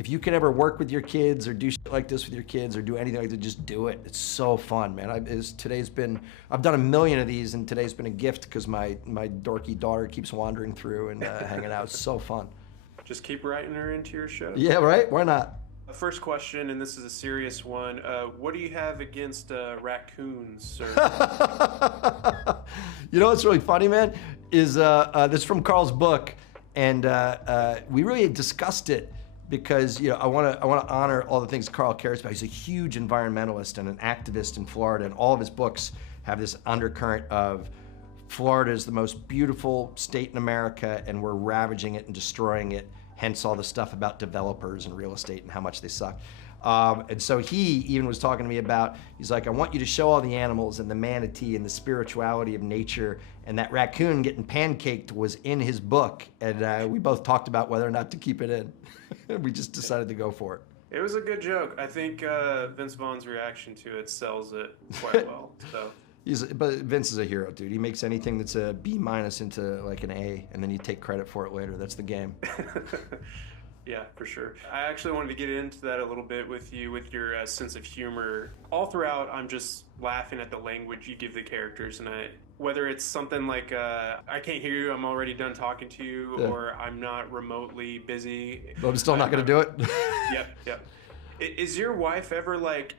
if you can ever work with your kids or do shit like this with your kids or do anything like that, just do it. It's so fun, man. I've done a million of these, and today's been a gift because my dorky daughter keeps wandering through and hanging out. It's so fun. Just keep writing her into your show. Yeah, right? Why not? First question, and this is a serious one. What do you have against raccoons, sir? You know what's really funny, man, is this is from Carl's book, and we really discussed it because I want to honor all the things Carl cares about. He's a huge environmentalist and an activist in Florida, and all of his books have this undercurrent of Florida is the most beautiful state in America, and we're ravaging it and destroying it. Hence all the stuff about developers and real estate and how much they suck. And so he even was talking to me about, he's like, I want you to show all the animals and the manatee and the spirituality of nature, and that raccoon getting pancaked was in his book. And we both talked about whether or not to keep it in. We just decided to go for it. It was a good joke. I think Vince Vaughn's reaction to it sells it quite well. So. But Vince is a hero, dude. He makes anything that's a B- into like an A, and then you take credit for it later. That's the game. Yeah, for sure. I actually wanted to get into that a little bit with you, with your sense of humor. All throughout, I'm just laughing at the language you give the characters, and whether it's something like, I can't hear you, I'm already done talking to you, yeah. Or I'm not remotely busy. But I'm still not going to do it? Yep. Is your wife ever like,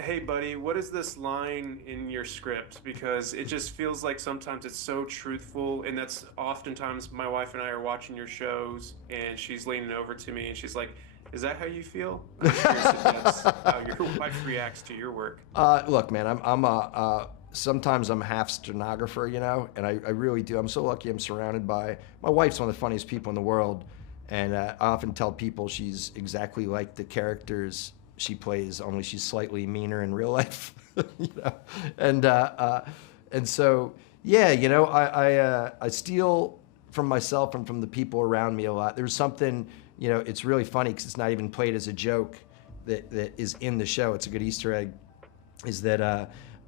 hey buddy, what is this line in your script? Because it just feels like sometimes it's so truthful, and that's oftentimes my wife and I are watching your shows and she's leaning over to me and she's like, is that how you feel? I'm curious if that's how your wife reacts to your work. Look, man, sometimes I'm half stenographer, and I really do. I'm so lucky I'm surrounded by, my wife's one of the funniest people in the world, and I often tell people she's exactly like the characters she plays, only she's slightly meaner in real life, and so I steal from myself and from the people around me a lot. There's something, it's really funny because it's not even played as a joke that is in the show. It's a good Easter egg. Is that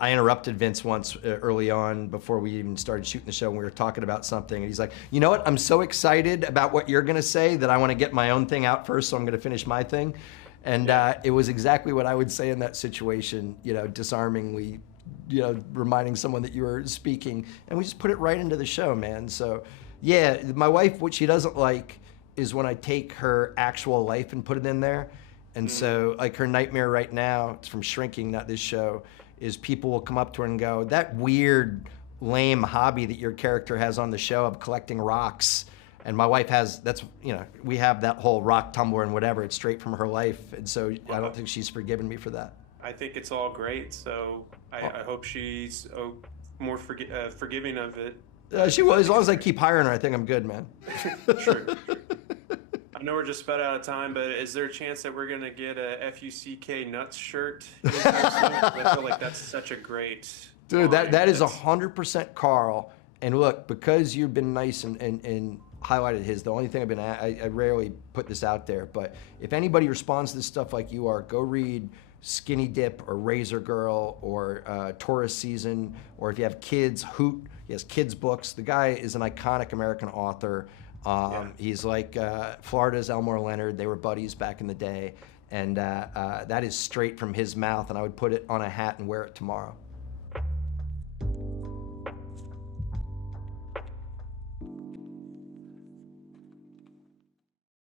I interrupted Vince once early on before we even started shooting the show, and we were talking about something, and he's like, you know what? I'm so excited about what you're gonna say that I want to get my own thing out first, so I'm gonna finish my thing. And it was exactly what I would say in that situation, disarmingly, reminding someone that you were speaking. And we just put it right into the show, man. So, yeah, my wife, what she doesn't like is when I take her actual life and put it in there. And so, like, her nightmare right now, it's from Shrinking, not this show, is people will come up to her and go, that weird, lame hobby that your character has on the show of collecting rocks. And my wife has, we have that whole rock tumbler and whatever. It's straight from her life. And so I don't think she's forgiven me for that. I think it's all great. So I hope she's more forgiving of it. She will. As long as I keep hiring her, I think I'm good, man. Sure. I know we're just about out of time, but is there a chance that we're going to get a FUCK Nuts shirt? I feel like that's such a great Dude, that is 100% Carl. And look, because you've been nice and highlighted his, the only thing I rarely put this out there, but if anybody responds to this stuff like you are, go read Skinny Dip or Razor Girl or Tourist Season, or if you have kids, Hoot. He has kids books. The guy is an iconic American author. He's like Florida's Elmore Leonard. They were buddies back in the day, and that is straight from his mouth, and I would put it on a hat and wear it tomorrow.